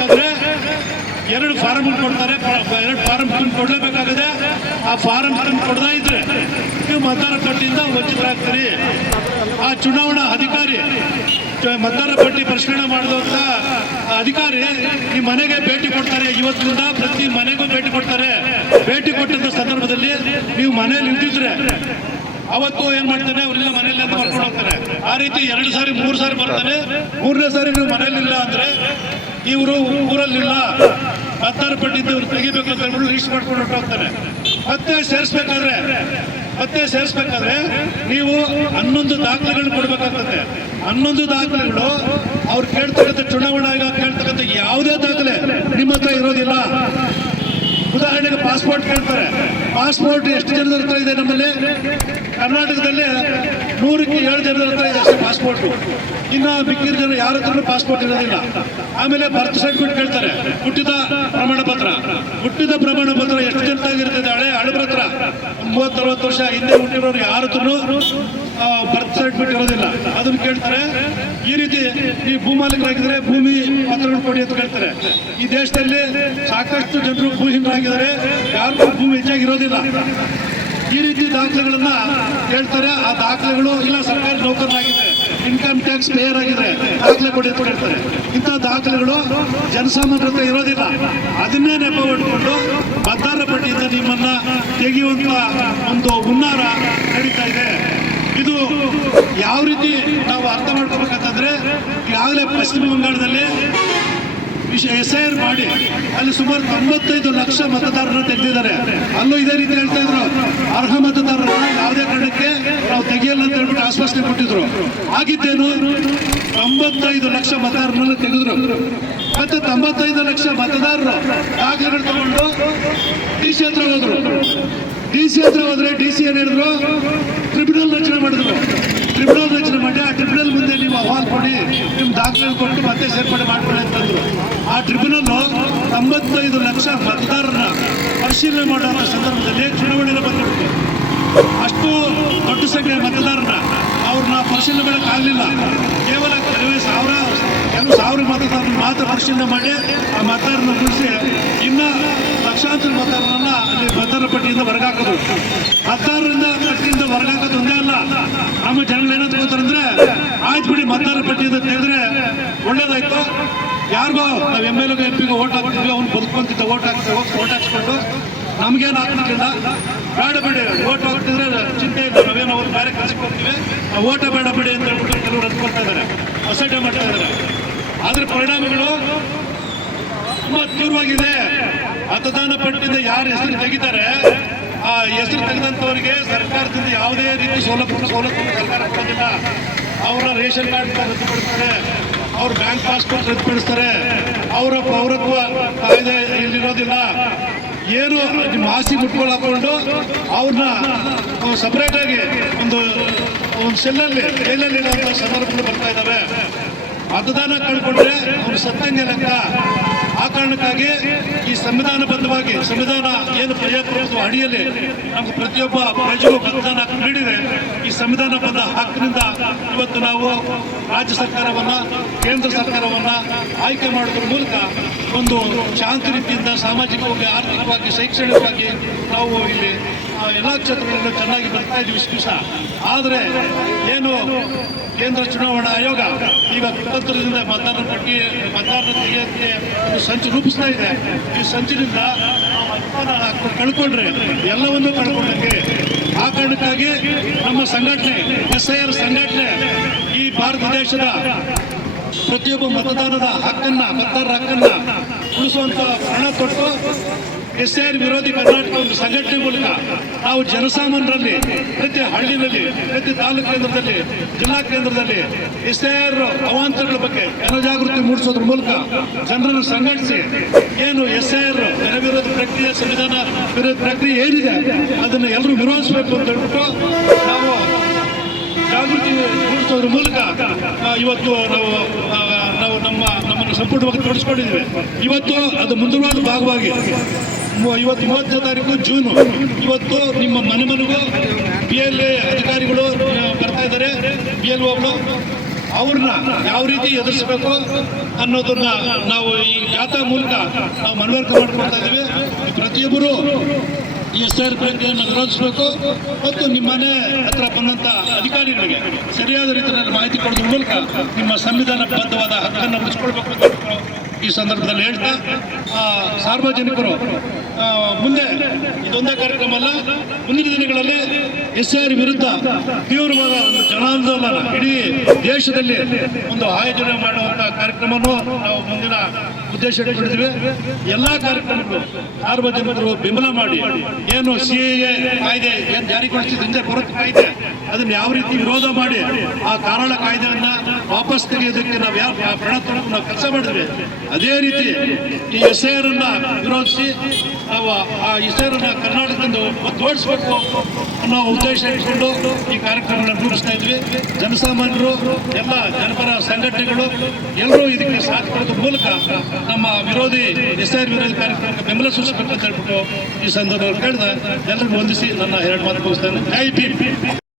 ಕೊಡಬೇಕಾದ್ರೆ 2 ಫಾರಂ ಕೊಡ್ತಾರೆ. 2 ಫಾರಂ ಕೊಡಲೇಬೇಕಾಗಿದೆ. ಆ ಫಾರಂ ಕೊಡದೇ ಇದ್ರೆ ನೀವು ಮತದಾರ ಪಟ್ಟಿಯಿಂದ ವಂಚಿತರಾಗ್ತೀರಿ. ಆ ಚುನಾವಣಾ ಅಧಿಕಾರಿ ಮತದಾರ ಪಟ್ಟಿ ಪರಿಶೀಲನೆ ಮಾಡಿದಂತ ಅಧಿಕಾರಿ ಈ ಮನೆಗೆ ಭೇಟಿ ಕೊಡ್ತಾರೆ. ಇವತ್ತಿನಿಂದ ಪ್ರತಿ ಮನೆಗೂ ಭೇಟಿ ಕೊಡ್ತಾರೆ. ಭೇಟಿ ಕೊಟ್ಟಂತ ಸಂದರ್ಭದಲ್ಲಿ ನೀವು ಮನೆಯಲ್ಲಿ ನಿಂತಿದ್ರೆ ಅವತ್ತು ಏನ್ ಮಾಡ್ತಾನೆ, ಅವರೆಲ್ಲ ಮನೆಯಲ್ಲಿ ಕರ್ಕೊಂಡು ಹೋಗ್ತಾರೆ. ಆ ರೀತಿ 2 ಸಾರಿ 3 ಸಾರಿ ಬರ್ತಾನೆ. 3ನೇ ಸಾರಿ ನೀವು ಮನೆಯಲ್ಲಿಲ್ಲ ಅಂದ್ರೆ ಇವರು ಊರಲ್ಲಿಲ್ಲ, ಮತದಾರ ಪಟ್ಟಿದ್ದು ಇವ್ರು ತೆಗಿಬೇಕು ಅಂತ ಹೇಳ್ಬಿಟ್ಟು ಲೀಸ್ಟ್ ಮಾಡ್ಕೊಂಡು ಹೊರಟೋಗ್ತಾರೆ. ಮತ್ತೆ ಸೇರಿಸ್ಬೇಕಾದ್ರೆ ನೀವು 11 ದಾಖಲೆಗಳು ಕೊಡ್ಬೇಕಾಗ್ತದೆ. 11 ದಾಖಲೆಗಳು ಅವ್ರು ಕೇಳ್ತಕ್ಕಂಥ ಚುನಾವಣಾ ಆಯೋಗ ಕೇಳ್ತಕ್ಕಂಥ ಯಾವುದೇ ದಾಖಲೆ ನಿಮ್ಮ ಹತ್ರ ಇರೋದಿಲ್ಲ. ಉದಾಹರಣೆಗೆ ಪಾಸ್ಪೋರ್ಟ್ ಕೇಳ್ತಾರೆ. ಪಾಸ್ಪೋರ್ಟ್ ಎಷ್ಟು ಜನದ ಹತ್ರ ಇದೆ? ನಮ್ಮಲ್ಲಿ ಕರ್ನಾಟಕದಲ್ಲಿ 100ಕ್ಕೆ 7 ಜನರ ಹತ್ರ ಇದೆ ಅಷ್ಟೇ ಪಾಸ್ಪೋರ್ಟ್. ಇನ್ನು ಮಿಕ್ಕಿದ ಜನ ಯಾರ ಹತ್ರನೂ ಪಾಸ್ಪೋರ್ಟ್ ಇರೋದಿಲ್ಲ. ಆಮೇಲೆ ಬರ್ತ್ ಸರ್ಟಿಫಿಕೇಟ್ ಕೇಳ್ತಾರೆ. ಹುಟ್ಟಿದ ಪ್ರಮಾಣ ಪತ್ರ ಎಷ್ಟು ಜನತಾಗಿರ್ತದೆ? ಹಳಬ್ರ ಹತ್ರ 30-60 ವರ್ಷ ಹಿಂದೆ ಹುಟ್ಟಿರೋರು ಯಾರ ಹತ್ರನೂ ಬರ್ತ್ ಸರ್ಟಿಫಿಕೇಟ್ ಇರೋದಿಲ್ಲ. ಅದನ್ನು ಕೇಳ್ತಾರೆ. ಈ ರೀತಿ ಈ ಭೂಮಾಲೀಕರಾಗಿದ್ರೆ ಭೂಮಿ ಪತ್ರಗಳು ಕೊಡಿ ಅಂತ ಕೇಳ್ತಾರೆ. ಈ ದೇಶದಲ್ಲಿ ಸಾಕಷ್ಟು ಜನರು ಭೂಹೀನರಾಗಿದ್ದಾರೆ, ಯಾರಿಗೂ ಭೂಮಿ ಹೆಚ್ಚಾಗಿರೋದಿಲ್ಲ. ಈ ರೀತಿ ದಾಖಲೆಗಳನ್ನ ಹೇಳ್ತಾರೆ. ಆ ದಾಖಲೆಗಳು ಇಲ್ಲ ಸರ್ಕಾರಿ ನೌಕರರಾಗಿದ್ದಾರೆ, ಇನ್ಕಮ್ ಟ್ಯಾಕ್ಸ್ ಪೇಯರ್ ಆಗಿದ್ರೆ ದಾಖಲೆ ಕೊಡಿ ಅಂತ ಹೇಳ್ತಾರೆ. ಇಂಥ ದಾಖಲೆಗಳು ಜನಸಾಮಾನ್ಯರ ಹತ್ರ ಇರೋದಿಲ್ಲ. ಅದನ್ನೇ ನೆಪ ಇಟ್ಕೊಂಡು ಮತದಾರರ ಪಟ್ಟಿಯಿಂದ ನಿಮ್ಮನ್ನ ತೆಗೆಯುವಂತ ಒಂದು ಹುನ್ನಾರ ನಡೀತಾ ಇದೆ. ಇದು ಯಾವ ರೀತಿ ನಾವು ಅರ್ಥ ಮಾಡ್ಕೋಬೇಕಂತಂದ್ರೆ, ಈಗಾಗಲೇ ಪಶ್ಚಿಮ ಬಂಗಾಳದಲ್ಲಿ SIR ಮಾಡಿ ಅಲ್ಲಿ ಸುಮಾರು 95 ಲಕ್ಷ ಮತದಾರರನ್ನು ತೆಗೆದಿದ್ದಾರೆ. ಅಲ್ಲೂ ಇದೇ ರೀತಿ ಹೇಳ್ತಾ ಇದ್ರು, ಅರ್ಹ ಮತದಾರರನ್ನ ಯಾವುದೇ ಕಾರಣಕ್ಕೆ ನಾವು ತೆಗೆಯಲ್ಲ ಅಂತ ಹೇಳ್ಬಿಟ್ಟು ಆಶ್ವಾಸನೆ ಕೊಟ್ಟಿದ್ರು. ಆಗಿದ್ದೇನು? 95 ಲಕ್ಷ ಮತದಾರರನ್ನ ತೆಗೆದ್ರು. ಮತ್ತೆ 95 ಲಕ್ಷ ಮತದಾರರು ದಾಖಲೆಗಳು ತಗೊಂಡು DC ಹತ್ರ ಹೋದ್ರು. DC ಹತ್ರ ಹೋದ್ರೆ DC ಏನ್ ಹೇಳಿದ್ರು? ಟ್ರಿಬ್ಯುನಲ್ ರಚನೆ ಮಾಡಿದ್ರು. ಟ್ರಿಬ್ಯುನಲ್ ರಚನೆ ಮಾಡಿ ಆ ಟ್ರಿಬ್ಯುನಲ್ ಮುಂದೆ ನೀವು ಅಹವಾಲು ಕೊಡಿ, ನಿಮ್ಮ ದಾಖಲೆ ಕೊಟ್ಟು ಮತ್ತೆ ಸೇರ್ಪಡೆ ಮಾಡ್ಕೊಳ್ಳಿ ಅಂತಂದ್ರು. ಆ ಟ್ರಿಬ್ಯುನಲ್ 95 ಲಕ್ಷ ಮತದಾರರನ್ನ ಪರಿಶೀಲನೆ ಮಾಡುವ ಸಂದರ್ಭದಲ್ಲಿ ಚುನಾವಣೆಯಲ್ಲಿ ಬಂದ್ಬಿಡ್ತು. ಅಷ್ಟು ದೊಡ್ಡ ಸಂಖ್ಯೆಯ ಮತದಾರರನ್ನ ಅವ್ರನ್ನ ಪರಿಶೀಲನೆ ಮಾಡೋಕ್ಕಾಗಲಿಲ್ಲ. ಕೇವಲ ಕೆಲವು ಸಾವಿರ ಮತದಾರರನ್ನ ಮಾತ್ರ ಪರಿಶೀಲನೆ ಮಾಡಿ ಆ ಮತದಾರರನ್ನ ಗುಣಿಸಿ ಇನ್ನ ಲಕ್ಷಾಂತರ ಮತದಾರರನ್ನ ಅಲ್ಲಿ ಮತದಾರರ ಪಟ್ಟಿಯಿಂದ ಹೊರಗಾಕೋದು. ಮತದಾರರಿಂದ ಪಟ್ಟಿಯಿಂದ ಹೊರಗಾಕೋದು ಒಂದೇ ಅಲ್ಲ, ನಮ್ಮ ಜನಗಳು ಏನಂತ ಗೊತ್ತಾರಂದ್ರೆ, ಆಯ್ತು ಬಿಡಿ ಮತದಾರರ ಪಟ್ಟಿಯಿಂದ ತೆಗೆದ್ರೆ ಒಳ್ಳೇದಾಯ್ತು, ಯಾರಿಗೋ ನಾವು MLA MP ಓಟ್ ಹಾಕ್ತಿದ್ವಿ, ಅವ್ನು ಬದುಕುವಂತಿದ್ದ ಓಟ್ ಹಾಕ್ಸ್ಕೊಂಡು ನಮ್ಗೇನು ಹಾಕ್ಲಿಕ್ಕಿಲ್ಲ, ಬೇಡ ಬಿಡಿ ಓಟ್ ಹಾಕ್ತಿದ್ರೆ ಚಿಂತೆ ಇಲ್ಲ, ನಾವೇನೋ ಅವ್ರು ಬೇರೆ ಕೆಲಸಕ್ಕೆ ಹೋಗ್ತೀವಿ, ಓಟ ಬೇಡ ಬಿಡಿ ಅಂತ ಹೇಳ್ಬಿಟ್ಟು ಕೆಲವರು ಅಂದ್ಕೊಳ್ತಾ ಇದ್ದಾರೆ, ಅಸಡ್ಡೆ ಮಾಡ್ತಾ ಇದ್ದಾರೆ. ಆದ್ರೆ ಪರಿಣಾಮಗಳು ತುಂಬಾ ತೀವ್ರವಾಗಿದೆ. ಮತದಾನ ಪಟ್ಟಿಯಿಂದ ಯಾರು ಹೆಸರು ತೆಗಿತಾರೆ, ಆ ಹೆಸರು ತೆಗೆದಂತವರಿಗೆ ಸರ್ಕಾರದಿಂದ ಯಾವುದೇ ರೀತಿ ಸೌಲಭ್ಯ ಸರ್ಕಾರ ಕೊಡೋದಿಲ್ಲ. ಅವರ ರೇಷನ್ ಕಾರ್ಡ್ ರದ್ದುಪಡಿಸ್ತಾರೆ, ಅವ್ರ ಬ್ಯಾಂಕ್ ಪಾಸ್ಬುಕ್ ರದ್ದುಪಡಿಸ್ತಾರೆ, ಅವರ ಪೌರತ್ವ ಕಾಯ್ದೆ ಇಲ್ಲಿರೋದಿಲ್ಲ. ಏನು ಮಾಸಿ ಮುಟ್ಕೊಂಡು ಹಾಕೊಂಡು ಅವ್ರನ್ನ ಸಪರೇಟ್ ಆಗಿ ಒಂದು ಸೆಲ್ಲಲ್ಲಿ ಜೈಲಲ್ಲಿ ಇರುವಂತಹ ಸಂದರ್ಭಗಳು ಬರ್ತಾ ಇದ್ದಾವೆ. ಮತದಾನ ಕಳ್ಕೊಂಡ್ರೆ ಅವ್ರು ಸತ್ತಂಗೆ ಲೆಕ್ಕ. ಆ ಕಾರಣಕ್ಕಾಗಿ ಈ ಸಂವಿಧಾನಬದ್ಧವಾಗಿ ಸಂವಿಧಾನ ಏನು ಪ್ರಜಾಪ್ರಭುತ್ವ ಅಡಿಯಲ್ಲಿ ನಮ್ಗೆ ಪ್ರತಿಯೊಬ್ಬ ಪ್ರಜೆಗೂ ಮತದಾನ ಹಕ್ಕು ನೀಡಿದೆ. ಈ ಸಂವಿಧಾನಬದ್ಧ ಹಕ್ಕಿನಿಂದ ಇವತ್ತು ನಾವು ರಾಜ್ಯ ಸರ್ಕಾರವನ್ನ, ಕೇಂದ್ರ ಸರ್ಕಾರವನ್ನ ಆಯ್ಕೆ ಮಾಡೋದ್ರ ಮೂಲಕ ಒಂದು ಶಾಂತಿ ರೀತಿಯಿಂದ ಸಾಮಾಜಿಕವಾಗಿ, ಆರ್ಥಿಕವಾಗಿ, ಶೈಕ್ಷಣಿಕವಾಗಿ ನಾವು ಇಲ್ಲಿ ಎಲ್ಲ ಕ್ಷೇತ್ರಗಳಲ್ಲೂ ಚೆನ್ನಾಗಿ ಬರ್ತಾ ಇದ್ದೀವಿ ದಿವಸ. ಆದರೆ ಏನು ಕೇಂದ್ರ ಚುನಾವಣಾ ಆಯೋಗ ಈಗ ಕುತಂತ್ರದಿಂದ ಮತದಾರರ ತೆಗೆಯೋಕ್ಕೆ ಒಂದು ಸಂಚು ರೂಪಿಸ್ತಾ ಇದೆ. ಈ ಸಂಚಿನಿಂದ ಕಳ್ಕೊಂಡ್ರೆ ಎಲ್ಲವನ್ನೂ ಕಳ್ಕೊಂಡಂಗೆ. ಆ ಕಾರಣಕ್ಕಾಗಿ ನಮ್ಮ ಸಂಘಟನೆ SIR ಸಂಘಟನೆ ಈ ಭಾರತ ದೇಶದ ಪ್ರತಿಯೊಬ್ಬ ಮತದಾರರ ಹಕ್ಕನ್ನ ಉಳಿಸುವಂತ ಪ್ರಾಣ ತೊಟ್ಟು SIR ವಿರೋಧಿ ಕರ್ನಾಟಕ ಒಂದು ಸಂಘಟನೆ ಮೂಲಕ ನಾವು ಜನಸಾಮಾನ್ಯರಲ್ಲಿ ಪ್ರತಿ ಹಳ್ಳಿನಲ್ಲಿ, ಪ್ರತಿ ತಾಲೂಕು ಕೇಂದ್ರದಲ್ಲಿ, ಜಿಲ್ಲಾ ಕೇಂದ್ರದಲ್ಲಿ SIR ಅವಾಂತರಗಳ ಬಗ್ಗೆ ಜನಜಾಗೃತಿ ಮೂಡಿಸೋದ್ರ ಮೂಲಕ ಜನರನ್ನು ಸಂಘಟಿಸಿ ಏನು SIR ಜನ ವಿರೋಧ ಪ್ರಕ್ರಿಯೆ, ಸಂವಿಧಾನ ವಿರೋಧ ಪ್ರಕ್ರಿಯೆ ಏನಿದೆ ಅದನ್ನು ಎಲ್ಲರೂ ವಿರೋಧಿಸಬೇಕು ಅಂತ ಹೇಳ್ಬಿಟ್ಟು ನಾವು ಜಾಗೃತಿ ಮೂಡಿಸೋದ್ರ ಮೂಲಕ ಇವತ್ತು ನಾವು ನಮ್ಮನ್ನು ಸಂಪೂರ್ಣವಾಗಿ ತೊಡಗಿಸ್ಕೊಂಡಿದ್ದೀವಿ. ಇವತ್ತು ಅದು ಮುಂದುವರೆದ ಭಾಗವಾಗಿ ಇವತ್ತು 30ನೇ ತಾರೀಕು ಜೂನ್, ಇವತ್ತು ನಿಮ್ಮ ಮನೆಗೂ PLA ಅಧಿಕಾರಿಗಳು ಬರ್ತಾ ಇದ್ದಾರೆ, BLOಗಳು ಅವ್ರನ್ನ ಯಾವ ರೀತಿ ಎದುರಿಸಬೇಕು ಅನ್ನೋದನ್ನ ನಾವು ಈ ಜಾಥಾ ಮೂಲಕ ನಾವು ಮನವರಿಕೆ ಮಾಡ್ಕೊಳ್ತಾ ಇದ್ದೀವಿ. ಪ್ರತಿಯೊಬ್ಬರು ಈ SIR ಪ್ರಕ್ರಿಯೆಯನ್ನು ವಿರೋಧಿಸಬೇಕು ಮತ್ತು ನಿಮ್ಮ ಮನೆ ಹತ್ರ ಬಂದಂತ ಅಧಿಕಾರಿಗಳಿಗೆ ಸರಿಯಾದ ರೀತಿಯಲ್ಲಿ ಮಾಹಿತಿ ಕೊಡೋದ್ರ ಮೂಲಕ ನಿಮ್ಮ ಸಂವಿಧಾನಬದ್ಧವಾದ ಹಕ್ಕನ್ನು ಉಳಿಸ್ಕೊಳ್ಬೇಕು ಅಂತ ಈ ಸಂದರ್ಭದಲ್ಲಿ ಹೇಳ್ತಾ ಸಾರ್ವಜನಿಕರು ಮುಂದೆ ಇದೊಂದೇ ಕಾರ್ಯಕ್ರಮ ಅಲ್ಲ, ಮುಂದಿನ ದಿನಗಳಲ್ಲಿ SIR ವಿರುದ್ಧ ತೀವ್ರವಾದ ಒಂದು ಜನಾಂದೋಲನ ಇಡೀ ದೇಶದಲ್ಲಿ ಒಂದು ಆಯೋಜನೆ ಮಾಡುವಂತ ಕಾರ್ಯಕ್ರಮವನ್ನು ನಾವು ಮುಂದಿನ ಉದ್ದೇಶ ಇಟ್ಕೊಂಡಿದ್ದೀವಿ. ಎಲ್ಲಾ ಕಾರ್ಯಕ್ರಮಗಳು ಸಾರ್ವಜನಿಕರು ಬೆಂಬಲ ಮಾಡಿ ಏನು CAA ಕಾಯ್ದೆ ಏನು ಜಾರಿಗೊಳಿಸಿದ ಬರುತ್ತೆ ಕಾಯ್ದೆ ಅದನ್ನ ಯಾವ ರೀತಿ ವಿರೋಧ ಮಾಡಿ ಆ ಕಾರಣ ಕಾಯ್ದೆಯನ್ನ ವಾಪಸ್ ತೆಗೆಯೋದಕ್ಕೆ ನಾವು ಯಾವ ನಾವು ಕೆಲಸ ಮಾಡಿದ್ವಿ, ಅದೇ ರೀತಿ ಈ SIR ಅನ್ನ ವಿರೋಧಿಸಿ ನಾವು ಆ SIR ಅನ್ನ ಕರ್ನಾಟಕದಿಂದ ಒತ್ತುವಡಿಸಬೇಕು ಅನ್ನೋ ಉದ್ದೇಶ ಇಟ್ಕೊಂಡು ಈ ಕಾರ್ಯಕ್ರಮಗಳನ್ನು ರೂಪಿಸ್ತಾ ಇದ್ವಿ. ಜನಸಾಮಾನ್ಯರು ಎಲ್ಲ ಜನಪರ ಸಂಘಟನೆಗಳು ಎಲ್ಲರೂ ಇದಕ್ಕೆ ಸಾಥ್ ಕೊಡೋದ್ರ ಮೂಲಕ ನಮ್ಮ ವಿರೋಧಿ SIR ವಿರೋಧಿ ಕಾರ್ಯಕ್ರಮಕ್ಕೆ ಬೆಂಬಲ ಸೂಚಿಸಬೇಕು ಅಂತ ಹೇಳ್ಬಿಟ್ಟು ಈ ಸಂದರ್ಭದಲ್ಲಿ ಕೇಳಿದ ಎಲ್ಲರಿಗೂ ವಂದಿಸಿ ನನ್ನ ಎರಡು ಮಾತು ಮುಗಿಸ್ತೇನೆ. ಜೈ ಭೀಮ್.